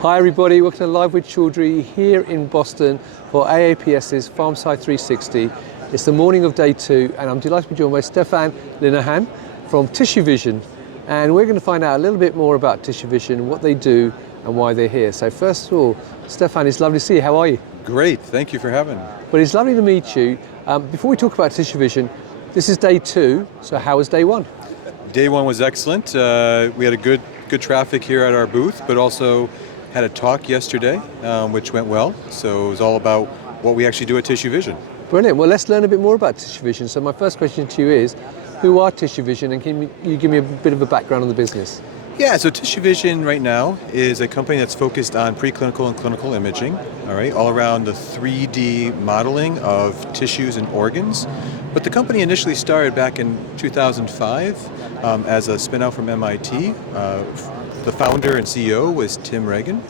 Hi everybody, welcome to Live with Chaudhry here in Boston for AAPS's Farmside 360. It's the morning of day 2 and I'm delighted to be joined by Stefan Linehan from TissueVision, and we're going to find out a little bit more about TissueVision, what they do and why they're here. So first of all, Stefan, it's lovely to see you. How are you? Great, thank you for having me. Well, it's lovely to meet you. Before we talk about TissueVision, this is day 2, so how was day 1? Day 1 was excellent. We had a good traffic here at our booth, but also had a talk yesterday, which went well. So it was all about what we actually do at TissueVision. Brilliant. Well, let's learn a bit more about TissueVision. So my first question to you is, who are TissueVision, and can you give me a bit of a background on the business? Yeah, so TissueVision right now is a company that's focused on preclinical and clinical imaging, all around the 3D modeling of tissues and organs. But the company initially started back in 2005 as a spin-out from MIT. The founder and CEO was Tim Regan,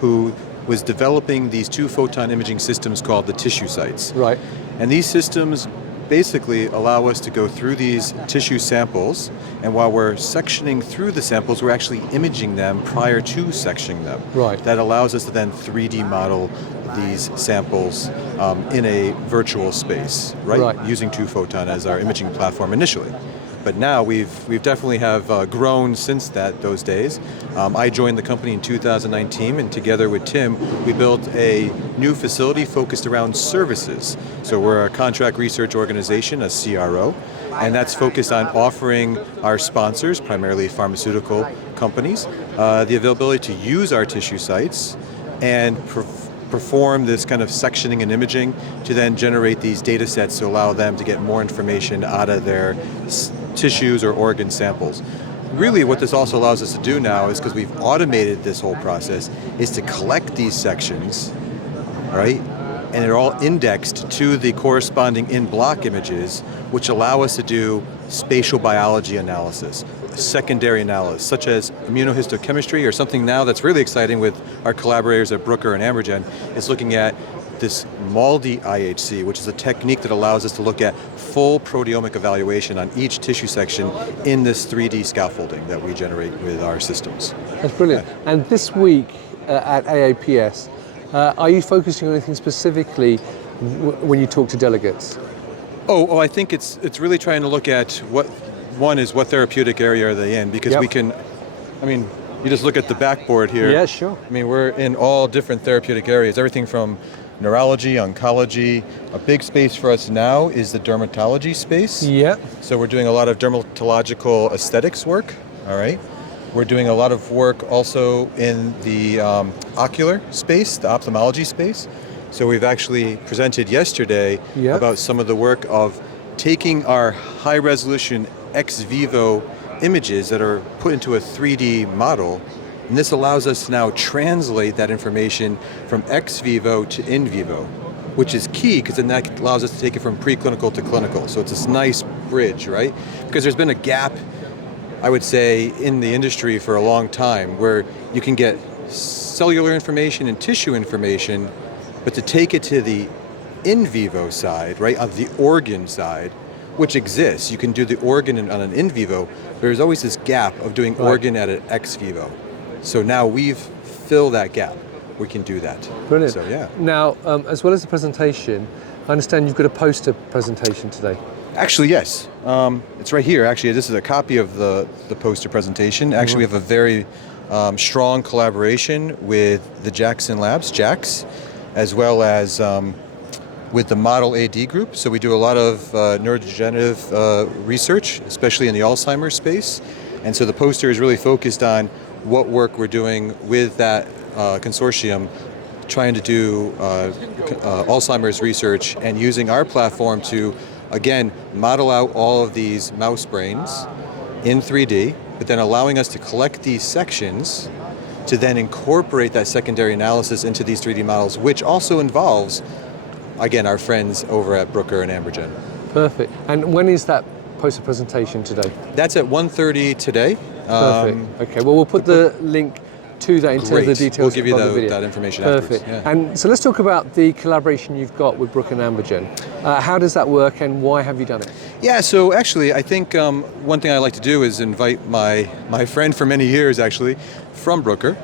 who was developing these 2 photon imaging systems called the TissueSights. Right. And these systems basically allow us to go through these tissue samples, and while we're sectioning through the samples, we're actually imaging them prior to sectioning them. Right. That allows us to then 3D model these samples in a virtual space, right? Using 2 photon as our imaging platform initially. But now we've definitely have grown since those days. I joined the company in 2019, and together with Tim, we built a new facility focused around services. So we're a contract research organization, a CRO, and that's focused on offering our sponsors, primarily pharmaceutical companies, the availability to use our TissueSights and perform this kind of sectioning and imaging to then generate these data sets to allow them to get more information out of their tissues or organ samples. Really what this also allows us to do now is, because we've automated this whole process, is to collect these sections, right? And they're all indexed to the corresponding in-block images, which allow us to do spatial biology analysis, secondary analysis, such as immunohistochemistry, or something now that's really exciting with our collaborators at Bruker and AmberGen, is looking at this MALDI IHC, which is a technique that allows us to look at full proteomic evaluation on each tissue section in this 3D scaffolding that we generate with our systems. That's brilliant. And this week at AAPS, are you focusing on anything specifically when you talk to delegates? Oh, I think it's really trying to look at what therapeutic area are they in, because we can, you just look at the backboard here. Yeah, sure. We're in all different therapeutic areas, everything from neurology, oncology. A big space for us now is the dermatology space. Yeah. So we're doing a lot of dermatological aesthetics work, all right? We're doing a lot of work also in the ocular space, the ophthalmology space. So we've actually presented yesterday about some of the work of taking our high-resolution ex vivo images that are put into a 3D model, and this allows us to now translate that information from ex vivo to in vivo, which is key, because then that allows us to take it from preclinical to clinical. So it's this nice bridge, right? Because there's been a gap, I would say, in the industry for a long time, where you can get cellular information and tissue information, but to take it to the in vivo side, right, of the organ side, which exists, you can do the organ on an in vivo, but there's always this gap of doing organ at an ex vivo. So now we've filled that gap. We can do that. Brilliant. So yeah. Now, as well as the presentation, I understand you've got a poster presentation today. Actually, yes. It's right here. Actually, this is a copy of the poster presentation. Actually, we have a very strong collaboration with the Jackson Labs, JAX, as well as with the Model AD group. So we do a lot of neurodegenerative research, especially in the Alzheimer space. And so the poster is really focused on what work we're doing with that consortium, trying to do Alzheimer's research and using our platform to, again, model out all of these mouse brains in 3D, but then allowing us to collect these sections to then incorporate that secondary analysis into these 3D models, which also involves, again, our friends over at Bruker and AmberGen. Perfect. And when is that poster presentation today? That's at 1:30 today. Perfect. Okay, well, we'll put the link to that into the details. We'll give you the video. that information Perfect. afterwards. Yeah. And so let's talk about the collaboration you've got with Bruker and AmberGen. How does that work, and why have you done it? Yeah, so actually I think one thing I like to do is invite my friend for many years, actually, from Bruker,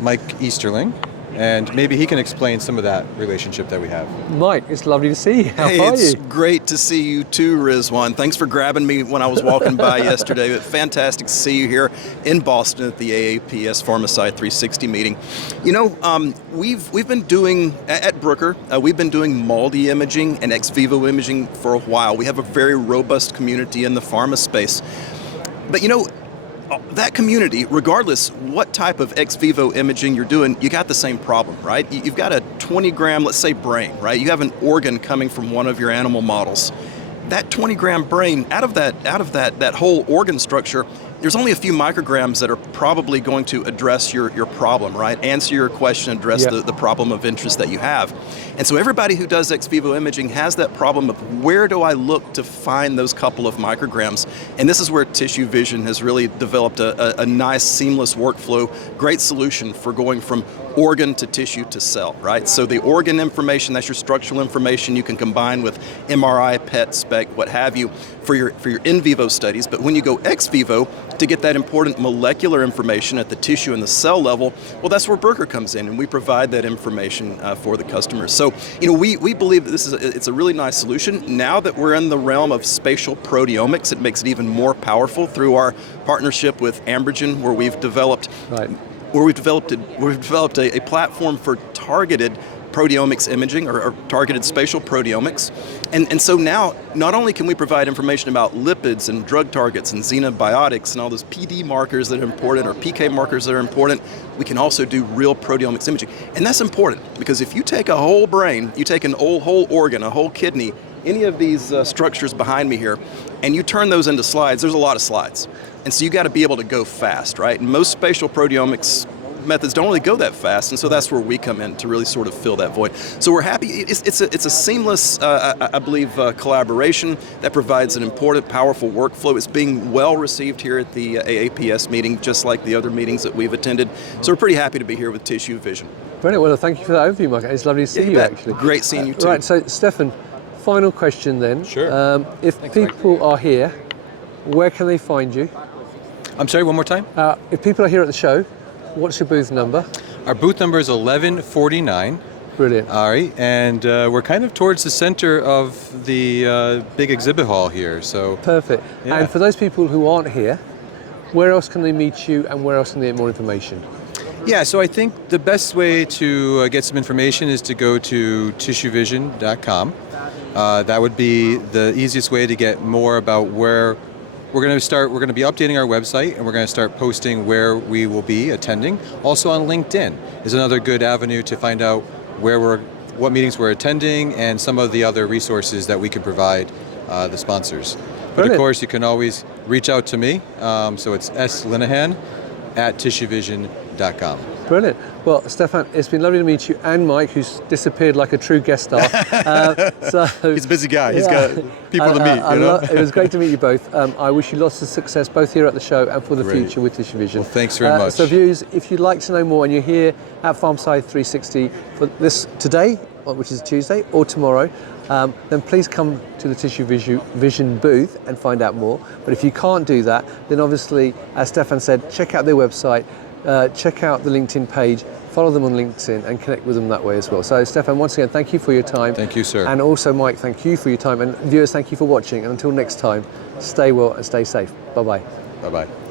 Mike Easterling, and maybe he can explain some of that relationship that we have. Mike, it's lovely to see you. How are you? It's great to see you too, Rizwan. Thanks for grabbing me when I was walking by yesterday. Fantastic to see you here in Boston at the AAPS Pharmacy 360 meeting. You know, we've been doing, at Bruker, we've been doing MALDI imaging and ex vivo imaging for a while. We have a very robust community in the pharma space. But you know, that community, regardless what type of ex vivo imaging you're doing, you got the same problem, right? You've got a 20-gram, let's say, brain, right? You have an organ coming from one of your animal models. That 20-gram brain, out of that whole organ structure, there's only a few micrograms that are probably going to address your problem, right? Answer your question, address the problem of interest that you have. And so everybody who does ex vivo imaging has that problem of where do I look to find those couple of micrograms? And this is where TissueVision has really developed a nice seamless workflow, great solution for going from organ to tissue to cell, right? So the organ information, that's your structural information, you can combine with MRI, PET, SPECT, what have you, for your in vivo studies. But when you go ex vivo, to get that important molecular information at the tissue and the cell level, well, that's where Bruker comes in, and we provide that information for the customers. So, you know, we believe that it's a really nice solution. Now that we're in the realm of spatial proteomics, it makes it even more powerful through our partnership with AmberGen, where we've developed a platform for targeted proteomics imaging or targeted spatial proteomics. And so now, not only can we provide information about lipids and drug targets and xenobiotics and all those PD markers that are important or PK markers that are important, we can also do real proteomics imaging. And that's important because if you take a whole brain, you take an whole organ, a whole kidney, any of these structures behind me here, and you turn those into slides, there's a lot of slides. And so you got to be able to go fast, right? And most spatial proteomics methods don't really go that fast, and so that's where we come in to really sort of fill that void. So we're happy. It's a seamless, I believe, collaboration that provides an important, powerful workflow. It's being well received here at the AAPS meeting, just like the other meetings that we've attended. So we're pretty happy to be here with TissueVision. Brilliant. Well, thank you for that overview, Mike. It's lovely to see you, actually. Great seeing you too. Right. So, Stefan, final question then. Sure. If Thanks, people Mike. are here, where can they find you? I'm sorry, one more time? If people are here at the show, what's your booth number? Our booth number is 1149. Brilliant. All right, and we're kind of towards the center of the big exhibit hall here, so... Perfect. Yeah. And for those people who aren't here, where else can they meet you and where else can they get more information? Yeah, so I think the best way to get some information is to go to TissueVision.com. That would be the easiest way to get more about where we're going to be updating our website, and we're going to start posting where we will be attending. Also on LinkedIn is another good avenue to find out what meetings we're attending and some of the other resources that we can provide the sponsors. But Brilliant. of course, you can always reach out to me. So it's Linehan at TissueVision.com. Brilliant. Well, Stefan, it's been lovely to meet you, and Mike, who's disappeared like a true guest star. He's a busy guy. He's got people to meet. You know? It was great to meet you both. I wish you lots of success both here at the show and for the future with TissueVision. Well, thanks very much. So viewers, if you'd like to know more and you're here at Pharmacy 360 for this today, which is Tuesday, or tomorrow, then please come to the TissueVision booth and find out more. But if you can't do that, then obviously, as Stefan said, check out their website, check out the LinkedIn page, follow them on LinkedIn and connect with them that way as well. So Stefan, once again, thank you for your time. Thank you, sir. And also Mike, thank you for your time. And viewers, thank you for watching. And until next time, stay well and stay safe. Bye-bye. Bye-bye.